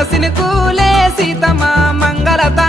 తులసిని కూలే సీతమా మంగళత